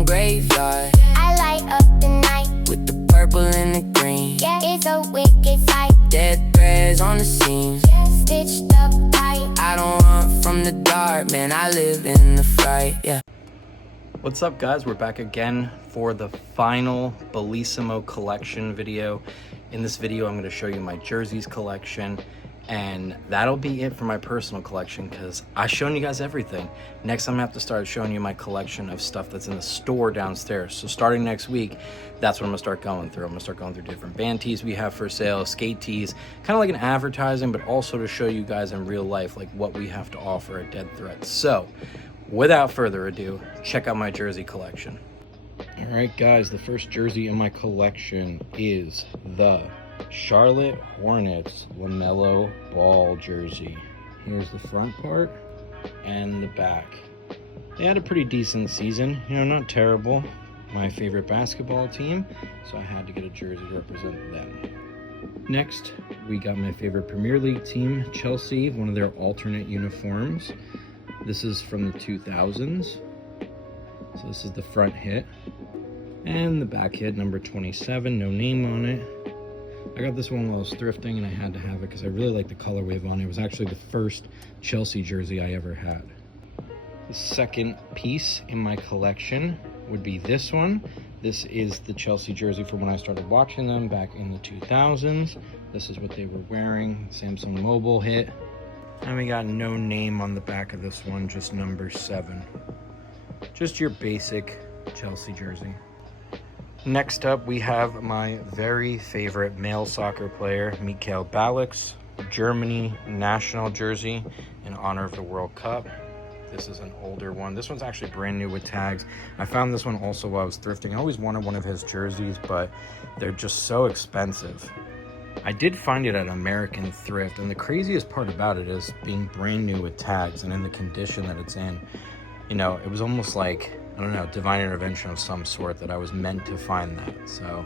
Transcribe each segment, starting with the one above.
on graveyard. I light up the night with the purple and the green. Yeah, it's a wicked sight. Dead threads on the seams, Stitched up tight. I don't run from the dark, man, I live in the fright, yeah. What's up, guys? We're back again for the final Bilecimo collection video. In this video, I'm going to show you my jerseys collection, and that'll be it for my personal collection because I've shown you guys everything. Next, I'm going to have to start showing you my collection of stuff that's in the store downstairs. So starting next week, that's what I'm going to start going through. I'm going to start going through different band tees we have for sale, skate tees, kind of like an advertising, but also to show you guys in real life like what we have to offer at Dead Threats. So without further ado, check out my jersey collection. All right, guys, the first jersey in my collection is the Charlotte Hornets LaMelo Ball jersey. Here's the front part and the back. They had a pretty decent season, not terrible. My favorite basketball team, so I had to get a jersey to represent them. Next, we got my favorite Premier League team, Chelsea, one of their alternate uniforms. This is from the 2000s. So this is the front hit. And the back hit, number 27, no name on it. I got this one while I was thrifting and I had to have it because I really like the color wave on it. It was actually the first Chelsea jersey I ever had. The second piece in my collection would be this one. This is the Chelsea jersey from when I started watching them back in the 2000s. This is what they were wearing, Samsung Mobile hit. And we got no name on the back of this one, just number 7. Just your basic Chelsea jersey. Next up, we have my very favorite male soccer player, Michael Ballack's Germany national jersey in honor of the World Cup. This is an older one. This one's actually brand new with tags. I found this one also while I was thrifting. I always wanted one of his jerseys, but they're just so expensive. I did find it at American Thrift, and the craziest part about it is being brand new with tags and in the condition that it's in. It was almost like, I don't know, divine intervention of some sort that I was meant to find that. So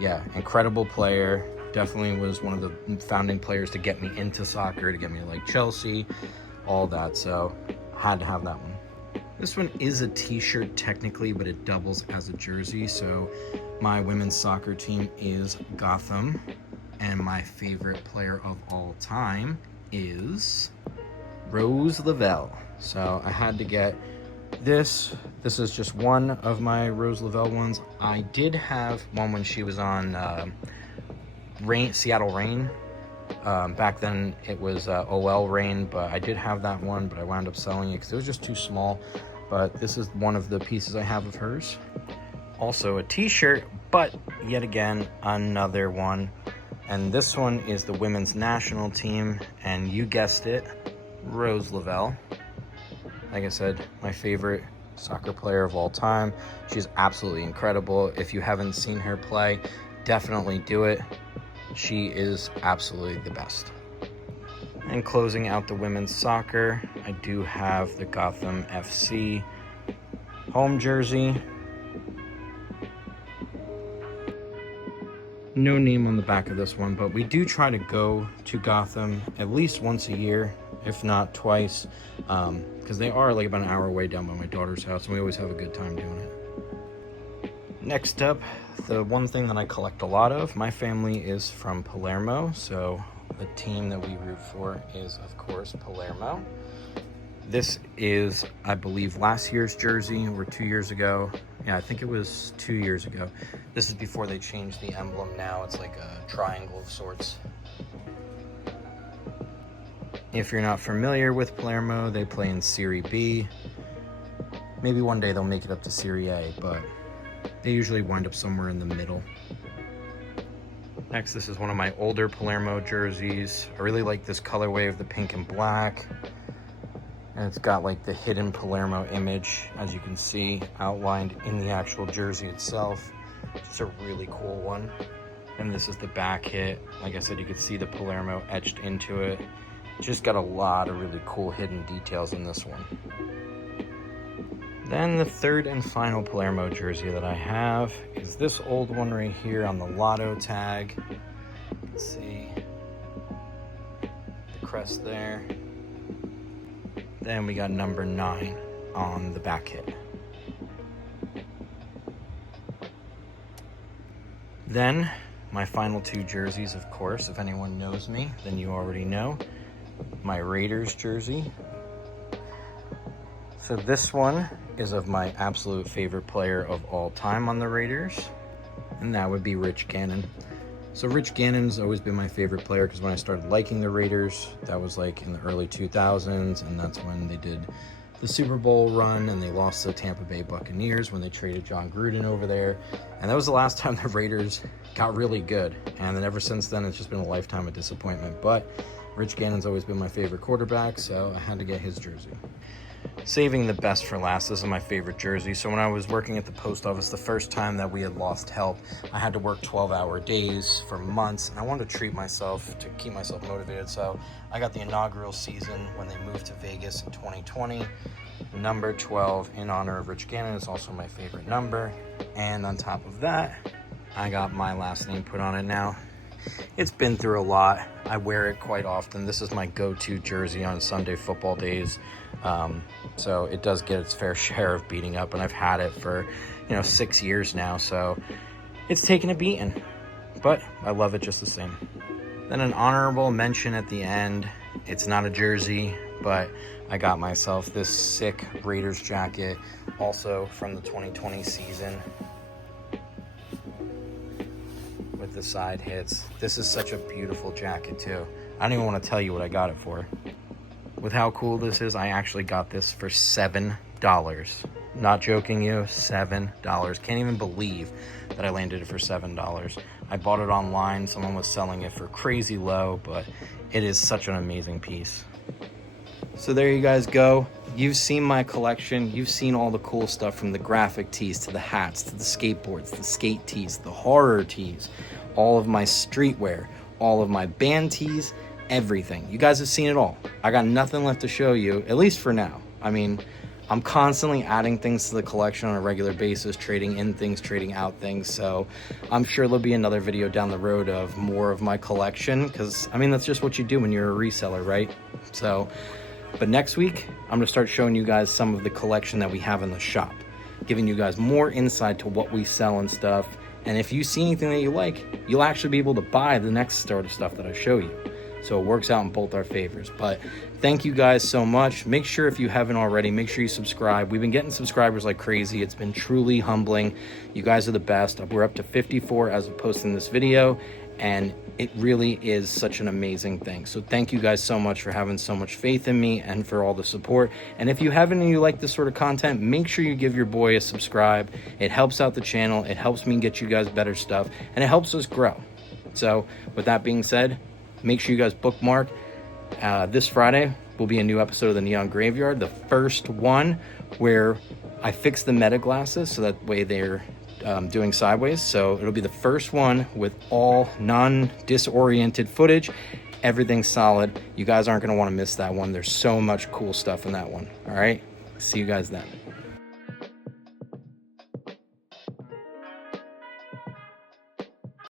yeah, incredible player. Definitely was one of the founding players to get me into soccer, to get me to like Chelsea, all that. So had to have that one. This one is a t-shirt technically, but it doubles as a jersey. So my women's soccer team is Gotham, and my favorite player of all time is Rose Lavelle. So I had to get this. This is just one of my Rose Lavelle ones. I did have one when she was on Seattle Reign. Back then it was OL Reign, but I did have that one, but I wound up selling it because it was just too small. But this is one of the pieces I have of hers. Also a t-shirt, but yet again another one. And this one is the women's national team, and you guessed it, Rose Lavelle. Like I said, my favorite soccer player of all time. She's absolutely incredible. If you haven't seen her play, definitely do it. She is absolutely the best. And closing out the women's soccer, I do have the Gotham FC home jersey. No name on the back of this one, but we do try to go to Gotham at least once a year, if not twice, because they are like about an hour away down by my daughter's house, and we always have a good time doing it. Next up, the one thing that I collect a lot of, my family is from Palermo, so the team that we root for is, of course, Palermo. This is, I believe, last year's jersey, or 2 years ago. Yeah, I think it was 2 years ago. This is before they changed the emblem. Now it's like a triangle of sorts. If you're not familiar with Palermo, they play in Serie B. Maybe one day they'll make it up to Serie A, but they usually wind up somewhere in the middle. Next, this is one of my older Palermo jerseys. I really like this colorway of the pink and black. And it's got like the hidden Palermo image, as you can see, outlined in the actual jersey itself. It's a really cool one. And this is the back hit. Like I said, you could see the Palermo etched into it. Just got a lot of really cool hidden details in this one. Then the third and final Palermo jersey that I have is this old one right here on the Lotto tag. Let's see the crest there. Then we got number 9 on the back hit. Then my final two jerseys, of course, if anyone knows me, then you already know. My Raiders jersey. So this one is of my absolute favorite player of all time on the Raiders, and that would be Rich Gannon. So Rich Gannon's always been my favorite player because when I started liking the Raiders, that was like in the early 2000s, and that's when they did the Super Bowl run and they lost to the Tampa Bay Buccaneers when they traded John Gruden over there. And that was the last time the Raiders got really good. And then ever since then, it's just been a lifetime of disappointment. But Rich Gannon's always been my favorite quarterback, so I had to get his jersey. Saving the best for last, this is my favorite jersey. So when I was working at the post office, the first time that we had lost help, I had to work 12-hour days for months, and I wanted to treat myself to keep myself motivated. So I got the inaugural season when they moved to Vegas in 2020, number 12 in honor of Rich Gannon. It's also my favorite number. And on top of that, I got my last name put on it now. It's been through a lot. I wear it quite often. This is my go-to jersey on Sunday football days. So it does get its fair share of beating up, and I've had it for, 6 years now. So it's taken a beating, but I love it just the same. Then an honorable mention at the end. It's not a jersey, but I got myself this sick Raiders jacket, also from the 2020 season. With the side hits. This is such a beautiful jacket too. I don't even want to tell you what I got it for. With how cool this is, I actually got this for $7. Not joking you, $7. Can't even believe that I landed it for $7. I bought it online. Someone was selling it for crazy low, but it is such an amazing piece. So there you guys go. You've seen my collection. You've seen all the cool stuff, from the graphic tees to the hats to the skateboards, the skate tees, the horror tees, all of my streetwear, all of my band tees, everything. You guys have seen it all. I got nothing left to show you, at least for now. I mean, I'm constantly adding things to the collection on a regular basis, trading in things, trading out things. So I'm sure there'll be another video down the road of more of my collection, because I mean, that's just what you do when you're a reseller, right? So, but next week, I'm gonna start showing you guys some of the collection that we have in the shop, giving you guys more insight to what we sell and stuff. And if you see anything that you like, you'll actually be able to buy the next sort of stuff that I show you. So it works out in both our favors. But thank you guys so much. Make sure, if you haven't already, make sure you subscribe. We've been getting subscribers like crazy. It's been truly humbling. You guys are the best. We're up to 54 as of posting this video, and it really is such an amazing thing. So thank you guys so much for having so much faith in me and for all the support. And if you haven't and you like this sort of content, make sure you give your boy a subscribe. It helps out the channel. It helps me get you guys better stuff, and it helps us grow. So with that being said, make sure you guys bookmark. This Friday will be a new episode of the Neon Graveyard, the first one where I fix the meta glasses so that way they're doing sideways. So it'll be the first one with all non-disoriented footage. Everything's solid. You guys aren't going to want to miss that one. There's so much cool stuff in that one. All right. See you guys then.